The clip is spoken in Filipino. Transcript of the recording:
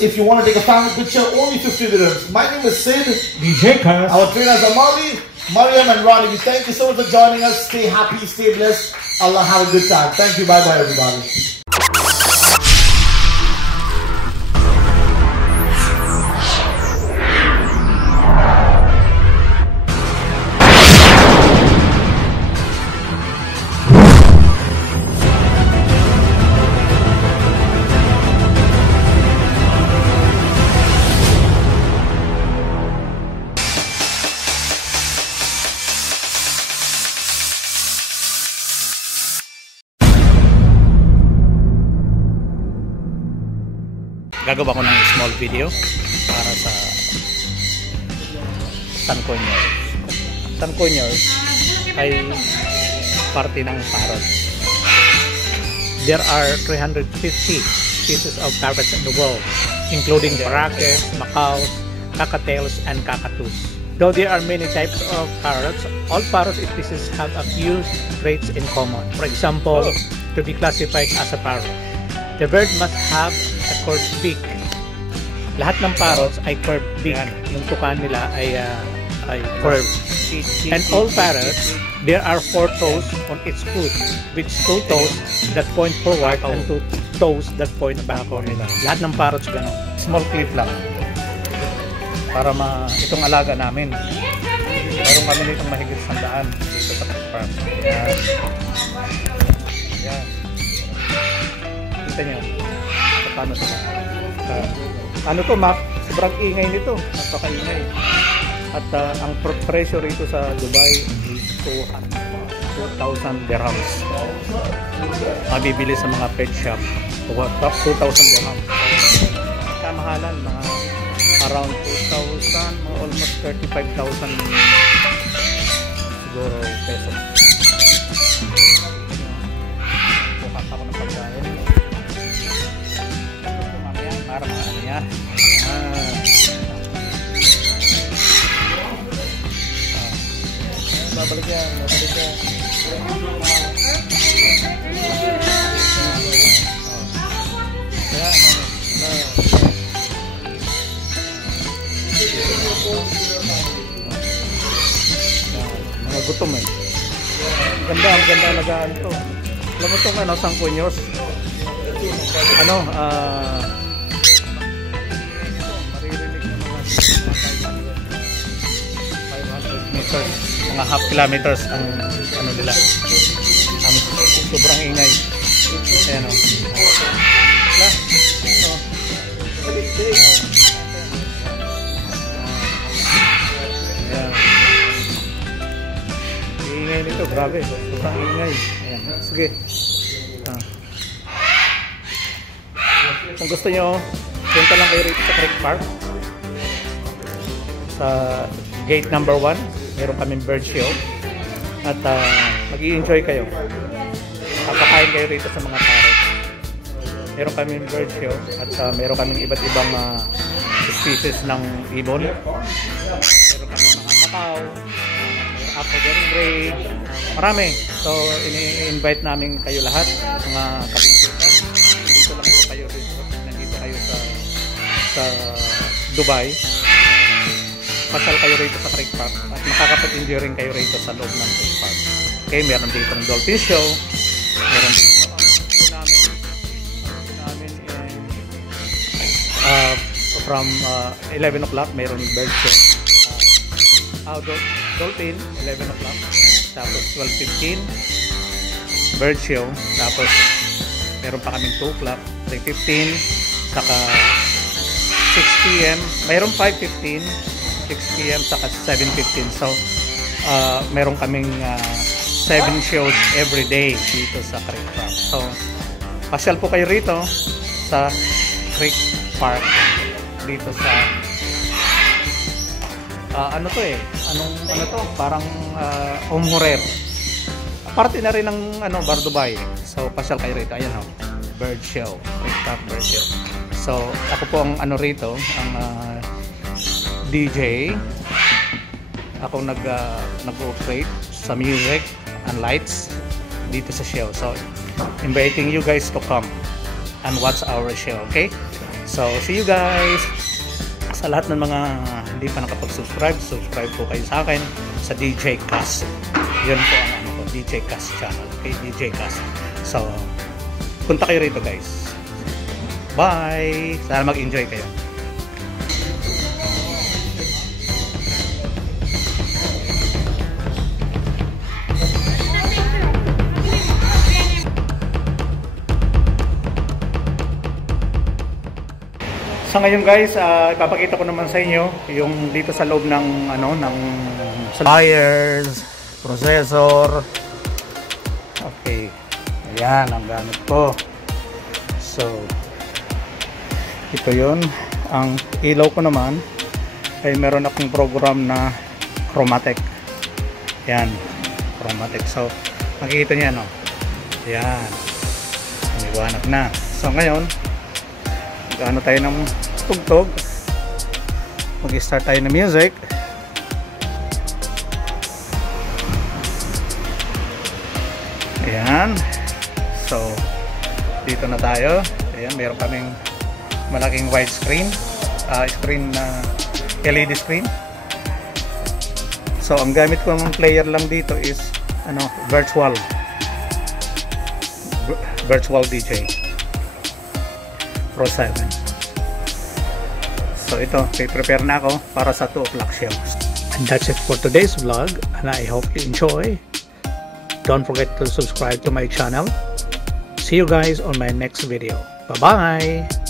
If you want to take a family picture, only 50 dirhams. My name is Sid. DJ Cars. Our trainers are Molly, Mariam, and Ronnie. We thank you so much for joining us. Stay happy, stay blessed. Allah, have a good time. Thank you. Bye-bye, everybody. Gagawa ko ng small video para sa Sun Conure. Sun Conure ay parte ng parrot. There are 350 species of parrots in the world, including parakeets, macaws, cockatiels, and cockatoos. Though there are many types of parrots, all parrot species have a few traits in common. For example, to be classified as a parrot, the bird must have a curved beak. Lahat ng parrots ay curved beak. Yung tuka nila ay curved. And all parrots, there are 4 toes on its foot, with 2 toes that point forward and 2 toes that point backward. Lahat ng parrots ganun. Small clip lang. Para itong alaga namin. Mayroon kami nitong mahigit 100 dito sa farm. Yan. Yan. Kita nyo paano sila. Ano to, Mac? Sobrang ingay nito. Napakaingay. At ang presyo rito sa Dubai is 2,000 dirhams. Mabibili sa mga pet shop. 2,000 dirhams. Kamahalan, mga around 2,000, almost 35,000 siguro pesos. Bukas ako ng pagkain. Para mga ano yan. Babalik yan. Mga gutom eh. Maganda alagaan to. Alam mo itong Sun Conure. Mga half kilometers ang nila. Ang sobrang ingay. Ayan o. Ingay nito, grabe. Sobrang ingay. Ayan. Sige. Kung gusto nyo, punta lang kayo rito sa Creek Park. Sa gate number 1. Meron kaming bird show at mag-i-enjoy kayo. Papakain kayo rito sa mga parrot. Meron kaming bird show at meron kaming iba't ibang species ng ibon. Meron kaming mga macaw, African gray, marami. So ini-invite namin kayo lahat, mga kabisita. Dito lang po kayo dito. Nandito kayo sa Dubai. Pasal kayo rito sa Creek Park at makakapag-enjoy rin kayo rito sa loob ng Creek Park. Okay, meron dito ng dolphin show. Meron dito namin from 11 o'clock meron bird show. Dolphin 11 o'clock. Tapos 12:15 bird show. Tapos meron pa kaming 2 o'clock, 3:15, saka 6 p.m. Mayroon 5:15, 6 p.m. saka 7:15. So meron kaming 7 shows every day dito sa Creek Park. So pasyal po kayo rito sa Creek Park dito sa ano to parang Umhurer. Parte na rin ng Bar Dubai. So pasyal kayo rito. Ayan bird show, Creek Park bird show. So ako po ang rito, ang DJ. Ako nag-operate sa music and lights dito sa show. So inviting you guys to come and watch our show, okay? So, see you guys! Sa lahat ng mga hindi pa nakapag-subscribe, subscribe po kayo sa akin sa DJ Cast. Yun po ang ano ko, DJ Cast channel. Okay, DJ Cast. So, punta kayo rito guys. Bye! Sana mag-enjoy kayo. So ngayon guys, ipapakita ko naman sa inyo yung dito sa loob ng ano ng wires, processor. Okay. Ayan ang gamit ko. So ito 'yon. Ang ilaw ko naman ay meron akong program na Chromatic. Ayan, Chromatic. So makikita niyo no. Ayan. Umiwanag na. So ngayon, ano tayo ng tugtog, mag-start tayo ng music. Ayan, so dito na tayo. Ayan, meron kaming malaking widescreen screen na LED screen. So ang gamit ko ng player lang dito is ano, virtual DJ Pro 7. So ito, prepare na ako para sa 2 o'clock show. And that's it for today's vlog, and I hope you enjoy. Don't forget to subscribe to my channel. See you guys on my next video. Bye bye.